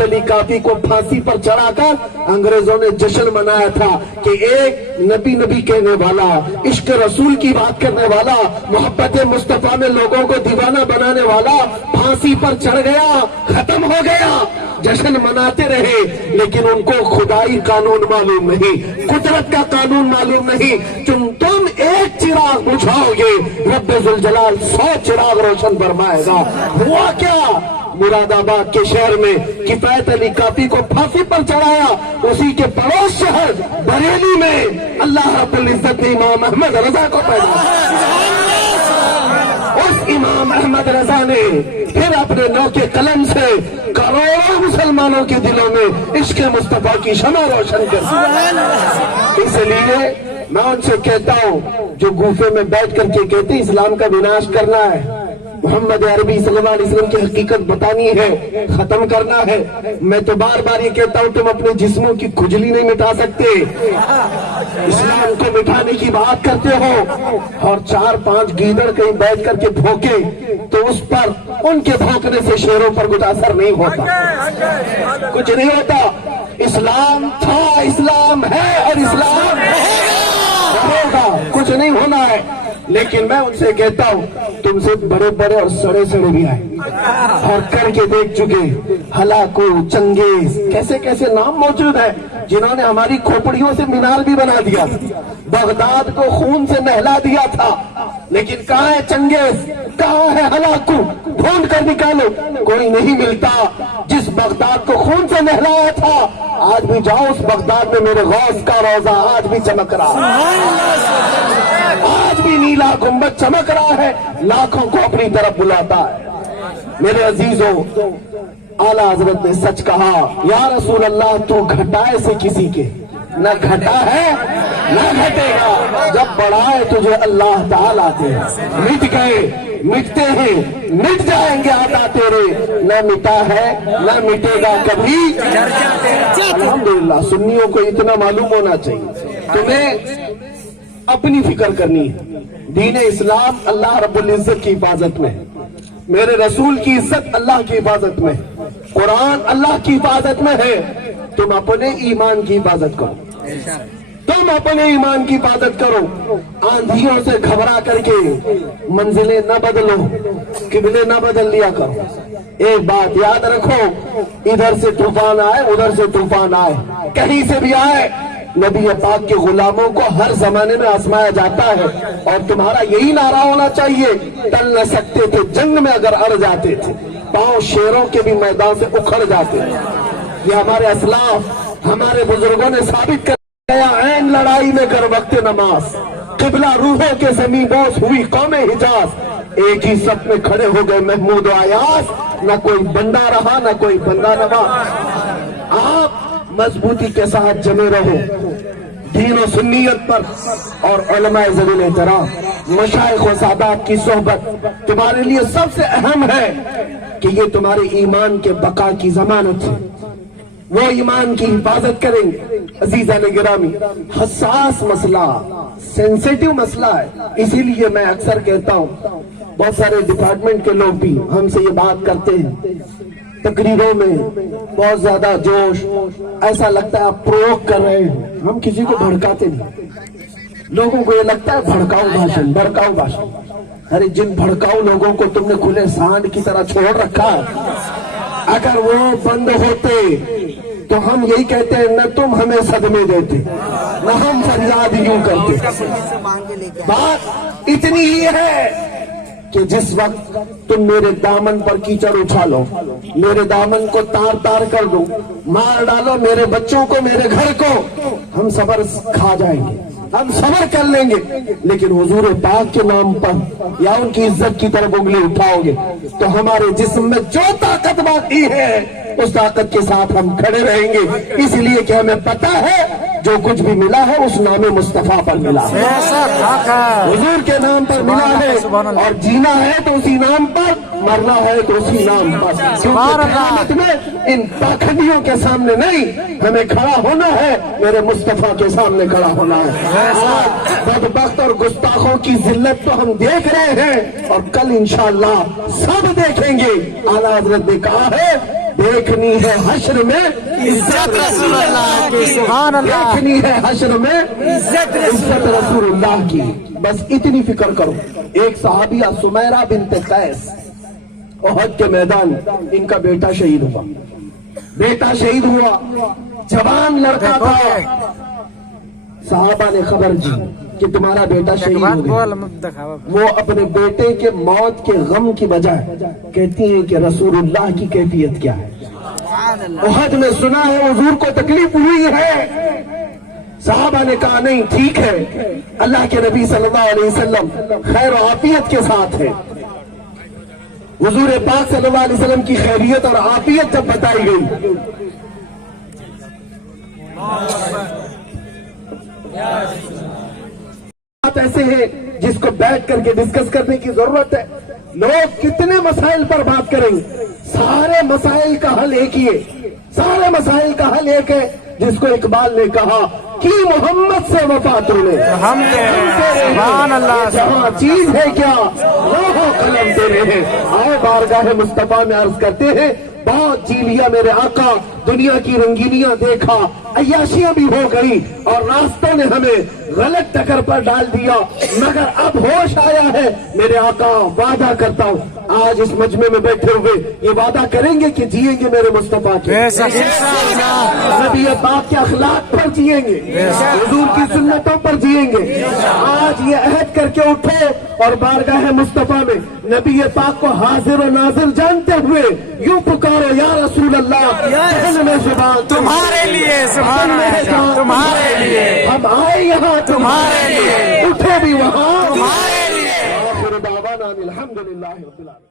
किफायत अली काफी को फांसी पर चढ़ाकर अंग्रेजों ने जश्न मनाया था कि एक नबी कहने वाला, इश्क रसूल की बात करने वाला, मोहब्बत मुस्तफा में लोगों को दीवाना बनाने वाला फांसी पर चढ़ गया, खत्म हो गया। जश्न मनाते रहे, लेकिन उनको खुदाई कानून मालूम नहीं, कुदरत का कानून मालूम नहीं। तुम एक चिराग बुझाओगे, रब्बे जुल जलाल 100 चिराग रोशन फरमाएगा। हुआ क्या? मुरादाबाद के शहर में किफायत अली काफी को फांसी पर चढ़ाया। उसी के पड़ोस शहर बरेली में अल्लाह रब्बुल इज्जत ने इमाम अहमद रजा को पैदा। उस इमाम अहमद रजा ने फिर अपने नौ के कलम से करोड़ों मुसलमानों के दिलों में इश्क मुस्तफा की शमा रोशन कर। इसलिए मैं उनसे कहता हूँ जो गुफे में बैठ करके कहते इस्लाम का विनाश करना है, मोहम्मद अरबी सल्लल्लाहु अलैहि वसल्लम की हकीकत बतानी है, खत्म करना है, मैं तो बार बार ये कहता हूँ तुम अपने जिस्मों की खुजली नहीं मिटा सकते, इस्लाम को मिटाने की बात करते हो। और 4-5 गीदड़ कहीं बैठ करके भौंके तो उस पर उनके भौंकने से शेरों पर कुछ असर नहीं होता, कुछ नहीं होता। इस्लाम था, इस्लाम है और इस्लाम होगा, कुछ नहीं होना है। लेकिन मैं उनसे कहता हूँ तुमसे बड़े बड़े और सड़े सड़े भी आए और करके देख चुके, हलाकू, चंगेज, कैसे कैसे नाम मौजूद है जिन्होंने हमारी खोपड़ियों से मीनार भी बना दिया, बगदाद को खून से नहला दिया था। लेकिन कहाँ है चंगेज, कहाँ है हलाकू? ढूंढ कर निकालो, कोई नहीं मिलता। जिस बगदाद को खून से नहलाया था, आज भी जाओ उस बगदाद में मेरे गौस का रोजा आज भी चमक रहा है, आज भी नीला गुंबद चमक रहा है, लाखों को अपनी तरफ बुलाता है। मेरे अजीजों, आला हजरत ने सच कहा, या रसूल अल्लाह तू घटाए से किसी के न घटा है न घटेगा, जब बढ़ाए तुझे अल्लाह ताला दे। मिट गए, मिटते हैं, मिट जाएंगे आता तेरे, न मिटा है न मिटेगा कभी। अल्हम्दुलिल्लाह, सुन्नियों को इतना मालूम होना चाहिए, तुम्हें अपनी फिक्र करनी है। दीन इस्लाम अल्लाह रब्बुल इज्जत की हिफाजत में है, मेरे रसूल की इज्जत अल्लाह की हिफाजत में है, कुरान अल्लाह की हिफाजत में है। तुम अपने ईमान की हिफाजत करो, तुम अपने ईमान की हिफाजत करो। आंधियों से घबरा करके मंजिलें न बदलो, किबले न बदल लिया करो। एक बात याद रखो, इधर से तूफान आए उधर से तूफान आए, कहीं से भी आए, नबी पाक के गुलामों को हर जमाने में आजमाया जाता है। और तुम्हारा यही नारा होना चाहिए, टल न सकते थे जंग में अगर अड़ जाते थे, पांव शेरों के भी मैदान से उखड़ जाते थे। ये हमारे असलाफ, हमारे बुजुर्गों ने साबित कर दिया। ऐन लड़ाई में कर वक्त नमाज, किबला रूहों के ज़मीं बोस हुई कौमे हिजाज, एक ही सफ में खड़े हो गए महमूद और अयाज, न कोई बंदा रहा न कोई बंदा नवाज। आप मजबूती के साथ जमे रहो दीन और सुन्नियत पर, और उलमाए ज़वील एहतराम, मशाइख व सादात की सोहबत तुम्हारे लिए सबसे अहम है कि ये तुम्हारे ईमान के बका की जमानत है, वो ईमान की हिफाजत करेंगे। अजीज़ान गिरामी, हसास मसला, सेंसिटिव मसला है, इसीलिए मैं अक्सर कहता हूँ, बहुत सारे डिपार्टमेंट के लोग भी हमसे ये बात करते हैं, तकरीरों में बहुत ज्यादा जोश, ऐसा लगता है आप प्रयोग कर रहे हैं। हम किसी को भड़काते नहीं, लोगों को ये लगता है भड़काऊ भाषण, भड़काऊ भाषण। अरे जिन भड़काऊ लोगों को तुमने खुले सांड की तरह छोड़ रखा, अगर वो बंद होते तो हम यही कहते हैं, न तुम हमें सदमे देते न हम फरियाद यूं करते। बात इतनी ही है कि जिस वक्त तुम मेरे दामन पर कीचड़ उछालो, मेरे दामन को तार तार कर दो, मार डालो मेरे बच्चों को, मेरे घर को, हम सबर खा जाएंगे, हम सबर कर लेंगे। लेकिन हुजूर पाक के नाम पर या उनकी इज्जत की तरफ उंगली उठाओगे तो हमारे जिस्म में जो ताकत बाकी है उस ताकत के साथ हम खड़े रहेंगे। इसलिए कि हमें पता है जो कुछ भी मिला है उस नाम मुस्तफा पर मिला है, हुजूर के नाम पर मिला है, और जीना है तो उसी नाम पर, मरना है तो उसी नाम पर। क्योंकि में इन पाखंडियों के सामने नहीं, हमें खड़ा होना है, मेरे मुस्तफा के सामने खड़ा होना है। बदबख्त और गुस्ताखों की जिल्लत तो हम देख रहे हैं और कल इंशाअल्लाह सब देखेंगे। आला हजरत ने कहा है دیکھنی ہے حشر میں عزت رسول اللہ کی، سبحان اللہ، دیکھنی ہے حشر میں عزت عزت رسول اللہ کی. بس اتنی فکر کرو. ایک صحابیہ سمیرہ بنت قیس، احد کے میدان، ان کا بیٹا شہید ہوا. بیٹا شہید ہوا، جوان لڑکا تھا. صحابہ نے خبر دی کہ تمہارا بیٹا شہید ہو گیا. وہ اپنے بیٹے کے موت کے غم کی بجائے کہتی ہیں کہ رسول اللہ کی کیفیت کیا ہے. احد میں سنا ہے حضور کو تکلیف ہوئی ہے. صحابہ نے کہا نہیں ٹھیک ہے، اللہ کے نبی صلی اللہ علیہ وسلم خیر و عافیت کے ساتھ ہے. حضور پاک صلی اللہ علیہ وسلم کی خیریت اور عافیت جب بتائی گئی، بات ایسے ہے جس کو بیٹھ کر کے ڈسکس کرنے کی ضرورت ہے. لوگ کتنے مسائل پر بات کریں گے، سارے مسائل کا حل ایک ہی ہے. سارے مسائل کا حل ایک ہے جس کو اقبال نے کہا کہ محمد سے وفا تو نے ہم سبحان اللہ، جہاں چیز ہے کیا وہ قلم تیرے ہیں. آئے بارگاہ مصطفیٰ میں عرض کرتے ہیں بہت جی لیا میرے آقا، دنیا کی رنگینیاں دیکھا، عیاشیاں بھی ہو گئی اور راستوں نے ہمیں غلط ٹکر پر ڈال دیا، مگر اب ہوش آیا ہے میرے آقا. وعدہ کرتا ہوں آج اس مجمع میں بیٹھے ہوئے یہ وعدہ کریں گے کہ جیئیں گے میرے مصطفیٰ کے نبی پاک کے اخلاق پر جیئیں گے، حضور کی سنتوں پر جیئیں گے. آج یہ عہد کر کے اٹھو اور بارگاہ مصطفیٰ میں نبی پاک کو حاضر و ناظر جانتے ہوئے یوں پکارو یا رسول اللہ، دل میں زبان تمہارے لیے، سبحان اللہ، تمہارے لیے ہم آئے یہاں، تمہارے لیے اٹھے بھی وہاں. تمہارے لیے. آخر دعوانا الحمدللہ رب العالمین.